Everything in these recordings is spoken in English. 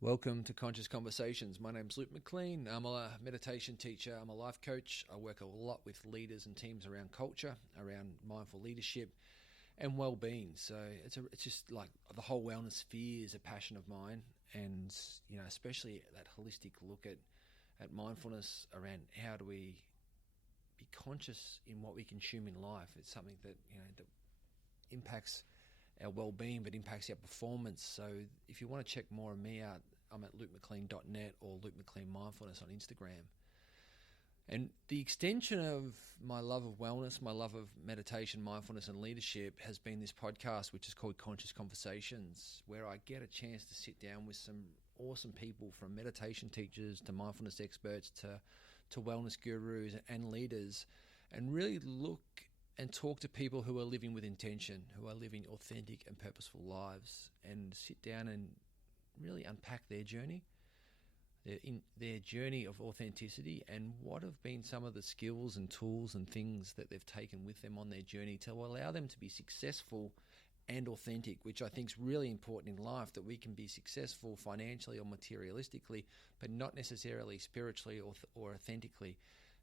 Welcome to Conscious Conversations. My name's Luke McLean. I'm a meditation teacher. I'm a life coach. I work a lot with leaders and teams around culture, around mindful leadership and well-being. So it's just like the whole wellness sphere is a passion of mine, and especially that holistic look at mindfulness around how do we be conscious in what we consume in life. It's something that that impacts our well-being, but impacts our performance. So if you want to check more of me out, I'm at lukemclean.net or Luke McLean Mindfulness on Instagram. And the extension of my love of wellness, my love of meditation, mindfulness and leadership has been this podcast, which is called Conscious Conversations, where I get a chance to sit down with some awesome people, from meditation teachers to mindfulness experts to wellness gurus and leaders, and really look and talk to people who are living with intention, who are living authentic and purposeful lives, and sit down and really unpack their journey, their journey of authenticity, and what have been some of the skills and tools and things that they've taken with them on their journey to allow them to be successful and authentic, which I think is really important in life, that we can be successful financially or materialistically, but not necessarily spiritually or authentically.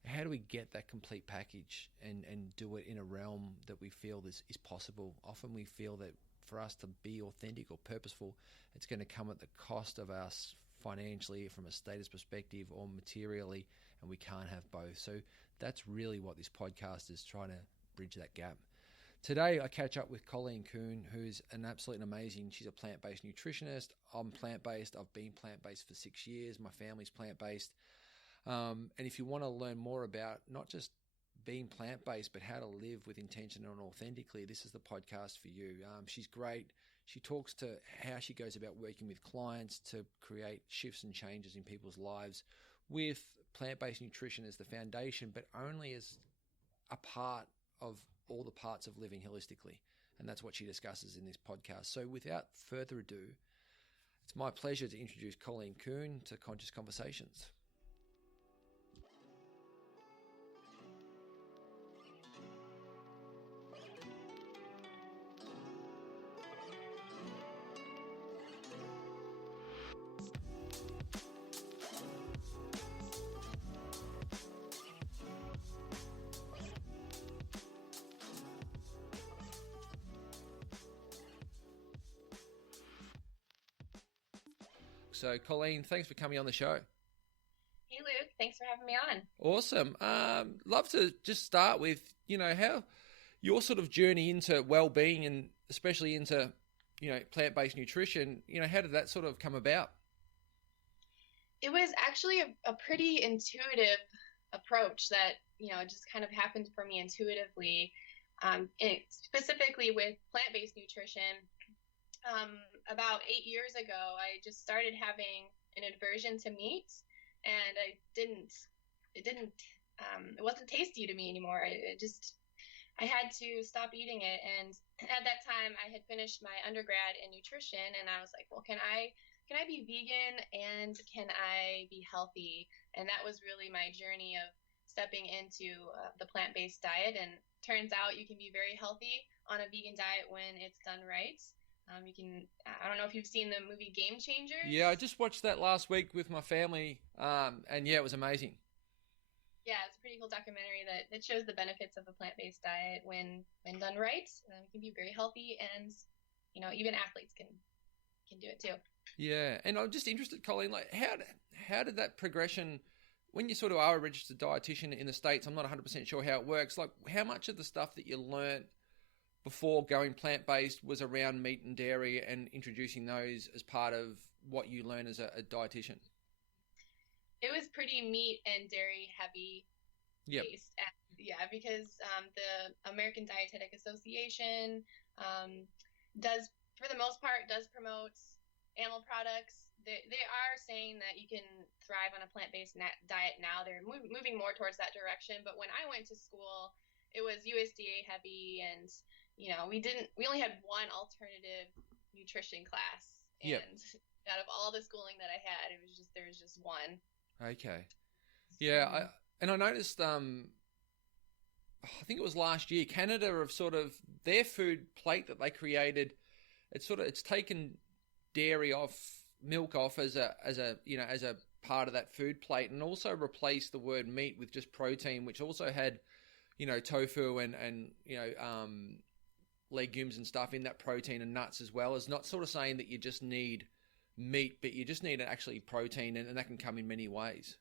How do we get that complete package and do it in a realm that we feel this is possible? Often we feel that for us to be authentic or purposeful, it's going to come at the cost of us financially, from a status perspective, or materially, and we can't have both. So that's really what this podcast is trying to bridge that gap. Today I catch up with Colleen Kuhn, who's an absolutely amazing, she's a plant-based nutritionist. I'm plant-based. I've been plant-based for 6 years. My family's plant-based. And if you want to learn more about not just being plant-based, but how to live with intention and authentically, this is the podcast for you. She's great. She talks to how she goes about working with clients to create shifts and changes in people's lives with plant-based nutrition as the foundation, but only as a part of all the parts of living holistically. And that's what she discusses in this podcast. So without further ado, it's my pleasure to introduce Colleen Kuhn to Conscious Conversations. So, Colleen, thanks for coming on the show. Hey, Luke. Thanks for having me on. Awesome. Love to just start with, how your sort of journey into well-being, and especially into, plant-based nutrition, how did that sort of come about? It was actually a pretty intuitive approach that, it just kind of happened for me intuitively, specifically with plant-based nutrition. About 8 years ago, I just started having an aversion to meat, and it wasn't tasty to me anymore. I had to stop eating it. And at that time I had finished my undergrad in nutrition, and I was like, well, can I be vegan and can I be healthy? And that was really my journey of stepping into the plant-based diet. And turns out you can be very healthy on a vegan diet when it's done right. I don't know if you've seen the movie Game Changers. Yeah, I just watched that last week with my family, and yeah, it was amazing. Yeah, it's a pretty cool documentary that shows the benefits of a plant-based diet when done right. You can be very healthy, and even athletes can do it too. Yeah, and I'm just interested, Colleen, like how did that progression, when you sort of are a registered dietitian in the States, I'm not 100% sure how it works, like how much of the stuff that you learnt before going plant-based was around meat and dairy, and introducing those as part of what you learn as a dietitian? It was pretty meat and dairy heavy based. Yeah, because the American Dietetic Association does, for the most part, does promote animal products. They are saying that you can thrive on a plant-based diet now. They're moving more towards that direction. But when I went to school, it was USDA heavy, and we only had one alternative nutrition class, and out of all the schooling that I had, there was just one. Okay. Yeah, I noticed, I think it was last year, Canada have sort of, their food plate that they created, it's taken dairy off milk off as a part of that food plate, and also replace the word meat with just protein, which also had, tofu and legumes and stuff in that protein, and nuts as well, as not sort of saying that you just need meat, but you just need actually protein, and that can come in many ways.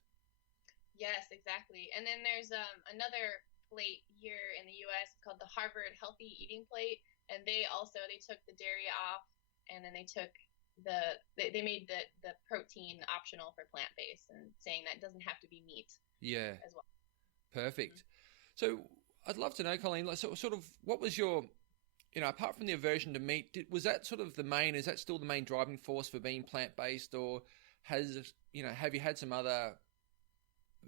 Yes, exactly. And then there's another plate here in the U.S. called the Harvard Healthy Eating Plate, and they took the dairy off, and then they took they made the protein optional for plant-based, and saying that it doesn't have to be meat. Yeah. As well. Perfect. So I'd love to know, Colleen, like, sort of what was your, apart from the aversion to meat, was that sort of is that still the main driving force for being plant-based, or have you had some other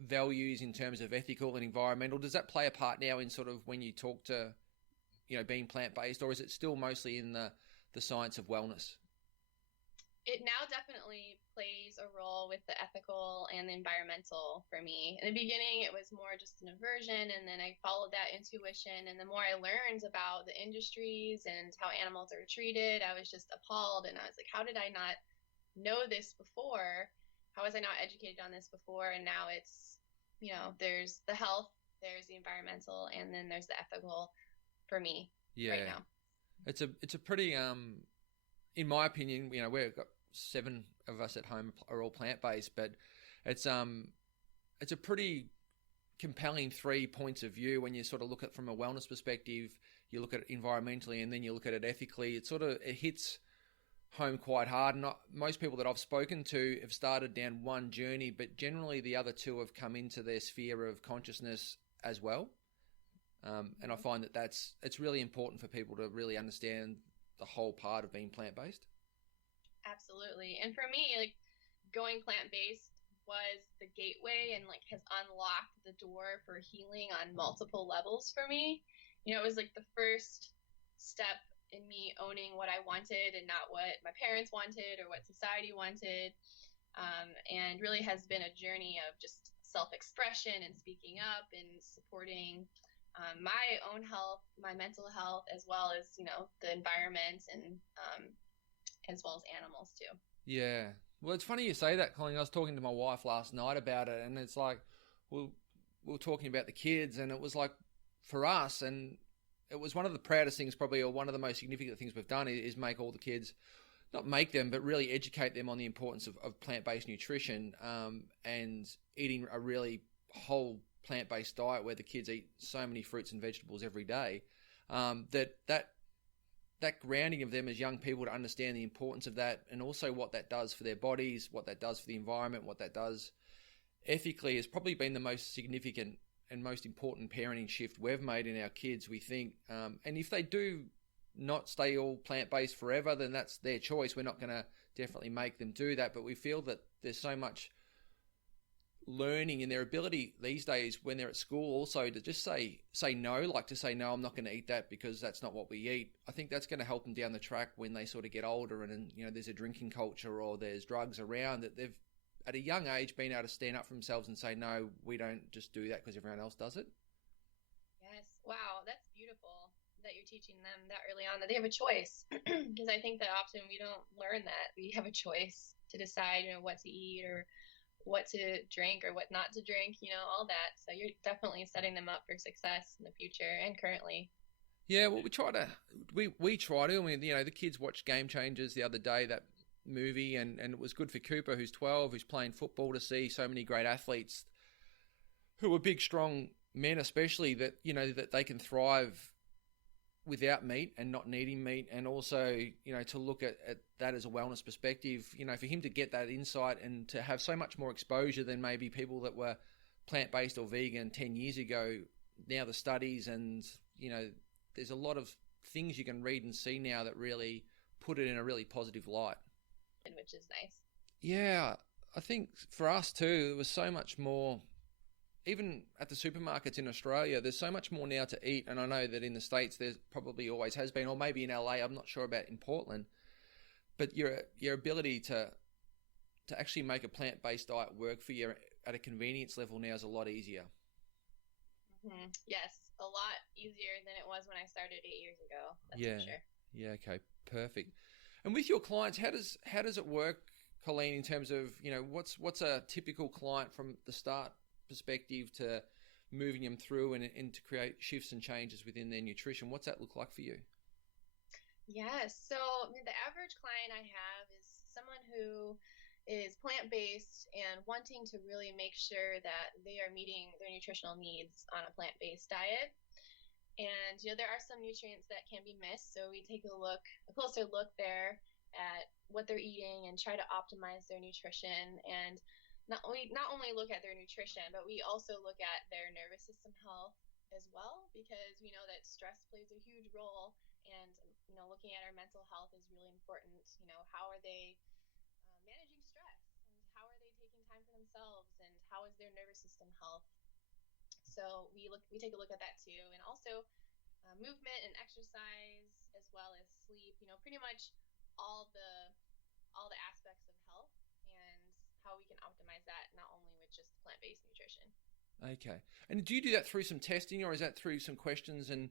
values in terms of ethical and environmental? Does that play a part now in sort of when you talk to, being plant-based, or is it still mostly in the science of wellness? It now definitely plays a role with the ethical and the environmental for me. In the beginning, it was more just an aversion, and then I followed that intuition. And the more I learned about the industries and how animals are treated, I was just appalled. And I was like, how did I not know this before? How was I not educated on this before? And now it's, there's the health, there's the environmental, and then there's the ethical for me right now. It's a pretty, in my opinion, we've got 7 of us at home are all plant-based, but it's a pretty compelling 3 points of view when you sort of look at it from a wellness perspective, you look at it environmentally, and then you look at it ethically. It hits home quite hard. And most people that I've spoken to have started down one journey, but generally the other 2 have come into their sphere of consciousness as well. And I find that it's really important for people to really understand the whole part of being plant-based. Absolutely. And for me, like, going plant-based was the gateway and has unlocked the door for healing on multiple levels for me. It was like the first step in me owning what I wanted and not what my parents wanted or what society wanted. And really has been a journey of just self-expression and speaking up and supporting my own health, my mental health, as well as, the environment and as well as animals too. Yeah. Well, it's funny you say that, Colleen. I was talking to my wife last night about it, and it's like, we were talking about the kids, and it was like, for us, and it was one of the proudest things probably, or one of the most significant things we've done is make all the kids, not make them, but really educate them on the importance of plant-based nutrition, and eating a really whole plant-based diet where the kids eat so many fruits and vegetables every day, that grounding of them as young people to understand the importance of that, and also what that does for their bodies, what that does for the environment, what that does ethically, has probably been the most significant and most important parenting shift we've made in our kids, we think. And if they do not stay all plant-based forever, then that's their choice. We're not going to definitely make them do that, but we feel that there's so much learning in their ability these days when they're at school also to just say no, like to say, no, I'm not going to eat that because that's not what we eat. I think that's going to help them down the track when they sort of get older and there's a drinking culture or there's drugs around, that they've at a young age been able to stand up for themselves and say, no, we don't just do that because everyone else does it. Yes. Wow. That's beautiful that you're teaching them that early on, that they have a choice. Because I think that often we don't learn that we have a choice to decide, what to eat or what to drink or what not to drink, all that. So you're definitely setting them up for success in the future and currently. Yeah, well, we try to. I mean, the kids watched Game Changers the other day, that movie, and it was good for Cooper, who's 12, who's playing football, to see so many great athletes who are big, strong men, especially, that, that they can thrive without meat and not needing meat, and also, to look at that as a wellness perspective, for him to get that insight and to have so much more exposure than maybe people that were plant-based or vegan 10 years ago. Now the studies and, there's a lot of things you can read and see now that really put it in a really positive light. Which is nice. Yeah, I think for us too, there was so much more. Even at the supermarkets in Australia, there's so much more now to eat. And I know that in the States, there probably always has been, or maybe in LA, I'm not sure about in Portland. But your ability to actually make a plant-based diet work for you at a convenience level now is a lot easier. Mm-hmm. Yes, a lot easier than it was when I started 8 years ago. That's for sure. Yeah, okay, perfect. And with your clients, how does it work, Colleen, in terms of, what's a typical client from the start perspective to moving them through and to create shifts and changes within their nutrition? What's that look like for you? Yes. So, the average client I have is someone who is plant-based and wanting to really make sure that they are meeting their nutritional needs on a plant-based diet. And, there are some nutrients that can be missed. So we take a closer look there at what they're eating and try to optimize their nutrition, and not only look at their nutrition, but we also look at their nervous system health as well, because we know that stress plays a huge role, and looking at our mental health is really important. How are they managing stress, and how are they taking time for themselves, and how is their nervous system health? So we take a look at that too, and also movement and exercise, as well as sleep. Pretty much all the aspects of health, and how we can optimize that, not only with just plant-based nutrition. Okay. And do you do that through some testing, or is that through some questions and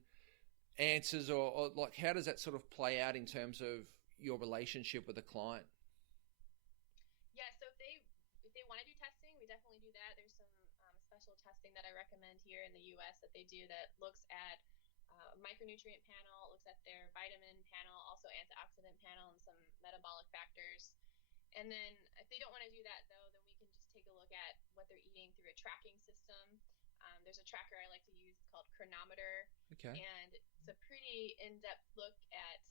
answers, or like how does that sort of play out in terms of your relationship with a client? Yeah, so if they want to do testing, we definitely do that. There's some special testing that I recommend here in the U.S. that they do that looks at micronutrient panel, looks at their vitamin panel, also antioxidant panel, and some metabolic factors. And then if they don't want to do that, though, then we can just take a look at what they're eating through a tracking system. There's a tracker I like to use called Chronometer. Okay. And it's a pretty in-depth look at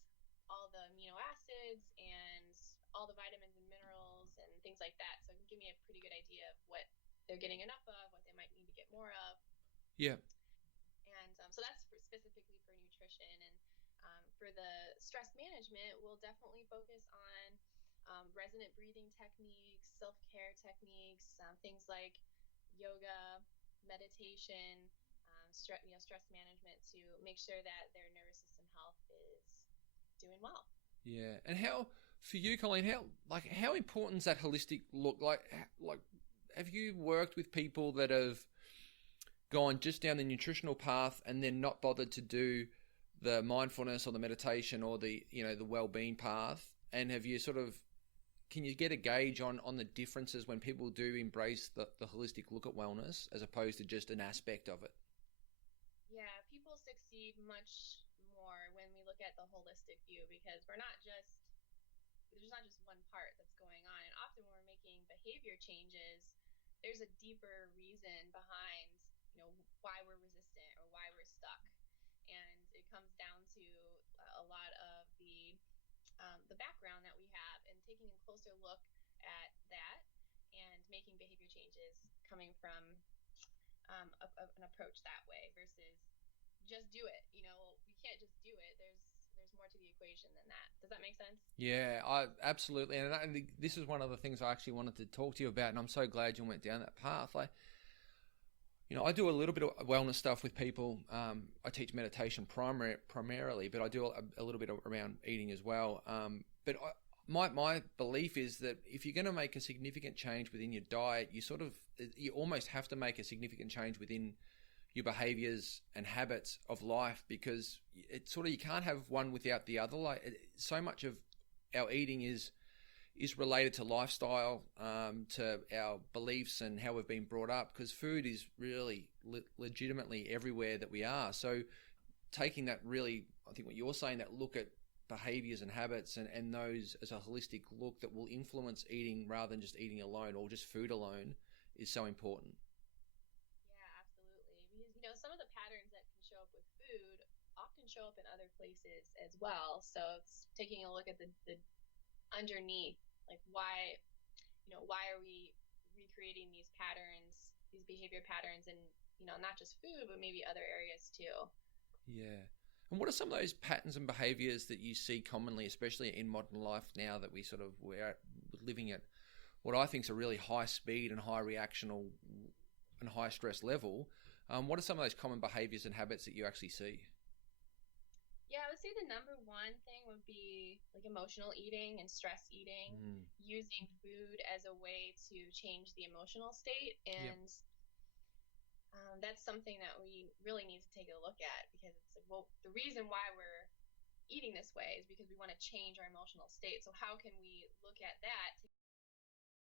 all the amino acids and all the vitamins and minerals and things like that. So it can give me a pretty good idea of what they're getting enough of, what they might need to get more of. Yeah. And so that's specifically for nutrition. And for the stress management, we'll definitely focus on resonant breathing techniques, self-care techniques, things like yoga, meditation, stress management, to make sure that their nervous system health is doing well. Yeah. And how, for you, Colleen, how important is that holistic look? Like have you worked with people that have gone just down the nutritional path and then not bothered to do the mindfulness or the meditation or the well-being path? And have you can you get a gauge on the differences when people do embrace the holistic look at wellness as opposed to just an aspect of it? Yeah, people succeed much more when we look at the holistic view, because there's not just one part that's going on. And often when we're making behavior changes, there's a deeper reason behind, why we're resistant or why we're stuck. And it comes down to a lot of the background that we have, and taking a closer look at that and making behavior changes coming from an approach that way versus just do it. We can't just do it. There's more to the equation than that. Does that make sense? Yeah, absolutely. And this is one of the things I actually wanted to talk to you about, and I'm so glad you went down that path. I do a little bit of wellness stuff with people. I teach meditation primarily, but I do a little bit around eating as well. But my belief is that if you're going to make a significant change within your diet, you almost have to make a significant change within your behaviors and habits of life, because you can't have one without the other. So much of our eating is related to lifestyle, to our beliefs and how we've been brought up, because food is really legitimately everywhere that we are. So taking that really, I think what you're saying, that look at behaviors and habits and those as a holistic look that will influence eating rather than just eating alone or just food alone, is so important. Yeah, absolutely. Because, some of the patterns that can show up with food often show up in other places as well. So it's taking a look at the underneath, like why are we recreating these patterns, these behavior patterns, and not just food, but maybe other areas too. Yeah. And what are some of those patterns and behaviors that you see commonly, especially in modern life now that we're living at what I think is a really high speed and high reactional and high stress level? What are some of those common behaviors and habits that you actually see? Yeah, I would say the number one thing would be like emotional eating and stress eating, using food as a way to change the emotional state. And that's something that we really need to take a look at, because it's like, well, the reason why we're eating this way is because we want to change our emotional state. So how can we look at that,